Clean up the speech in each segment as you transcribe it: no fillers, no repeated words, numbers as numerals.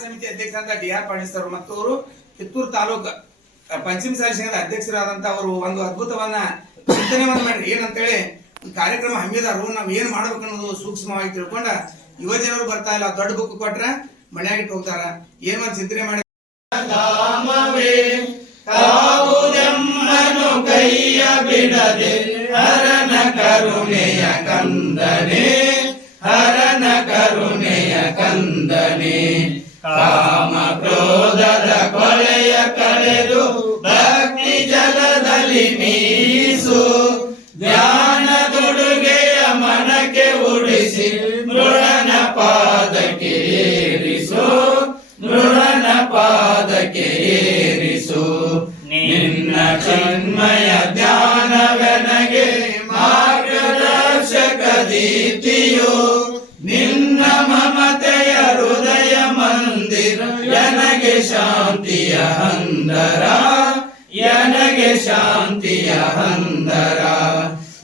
ಸಮಿತಿ ಅಧ್ಯಕ್ಷರಾದ ಡಿ.ಆರ್. ಪಾಟೀಲ್ ಅವರು ಮತ್ತು ಅವರು ಕಿತ್ತೂರು ತಾಲೂಕು ಪಂಚಮಸಾಲಿ ಸಂಘದ ಅಧ್ಯಕ್ಷರಾದಂತ ಅವರು ಒಂದು ಅದ್ಭುತವನ್ನ ಚಿಂತನೆಯನ್ನು ಮಾಡಿರಿ. ಏನಂತೇಳಿ ಕಾರ್ಯಕ್ರಮ ಹಮ್ಮಿದಾರು ನಾವ್ ಏನ್ ಮಾಡ್ಬೇಕು ಅನ್ನೋದು ಸೂಕ್ಷ್ಮವಾಗಿ ತಿಳ್ಕೊಂಡ ಯುವಜನರು ಬರ್ತಾ ಇಲ್ಲ, ದೊಡ್ಡ ಬುಕ್ ಕೊಟ್ರ ಮನೆಯಾಗಿಟ್ಟು ಹೋಗ್ತಾರ. ಏನ್ ಒಂದು ಚಿಂತನೆ ಮಾಡಿ ಕೈಯ ಬಿಡದೆ ಹರನ ಕರುಣೆಯ ಕಂದನೆ, ಹರನ ಕರುಣೆಯ ಕಂದನೆ. ಕಾಮ ಕ್ರೋಧದ ಕೊಳೆಯ ಕಳೆದು ಭಕ್ತಿ ಜಲದಲ್ಲಿ ಮೀಸು, ಜ್ಞಾನದೊಡುಗೆಯ ಮನಕ್ಕೆ ಉಡಿಸಿ ಮೃಳನ ಪಾದಕ್ಕೆ ಏರಿಸು, ಮೃಳನ ಪಾದಕ್ಕೆ ಏರಿಸು. ನಿನ್ನ ಚಿನ್ಮಯ ಜ್ಞಾನವೆನಗೆ ಮಾರ್ಗದರ್ಶಕ ದೀಪ್ತಿಯು, ನಿನ್ನ ಮಮತೆಯ ಹೃದಯ ಮಂದಿರ ನನಗೆ ಶಾಂತಿಯ ಹಂದರ, ನನಗೆ ಶಾಂತಿಯ ಹಂದರ.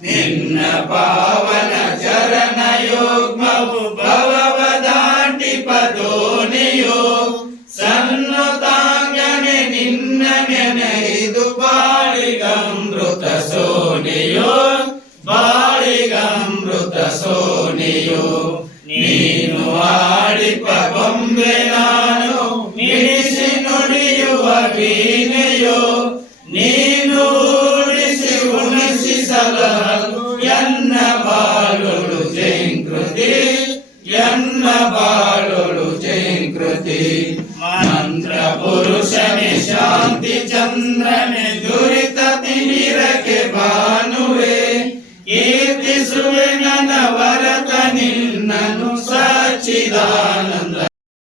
ನಿನ್ನ ಪಾವನ ಚರಣ ಯೋಗ್ಮವು ಭವವ ದಾಟಿ ಪದೋನಿಯೋ, ಸನ್ನುತಾಂಗನೆ ನಿನ್ನ ನೆನೆದು ಬಾಳಿಗಮೃತ ಸೋನೆಯೋ, ಬಾಳಿಗಮೃತ ಸೋನೆಯೋ. ನೀನು ಆಡಿಪ ಗೊಂಬೆ ನಾನು ಮಿಡಿಸಿ ನುಡಿಯುವ ವೀಣೆಯೋ, ನೀನು ಉಳಿಸಿ ಉಣಿಸಿ ಸಲಹು ಎನ್ನ ಬಾಳೊಳು ಜಯಂಕೃತಿ, ಎನ್ನ ಬಾಳೊಳು ಜಯಂಕೃತಿ. ಮಂತ್ರ ಪುರುಷನೇ ಶಾಂತಿ ಚಂದ್ರನೇ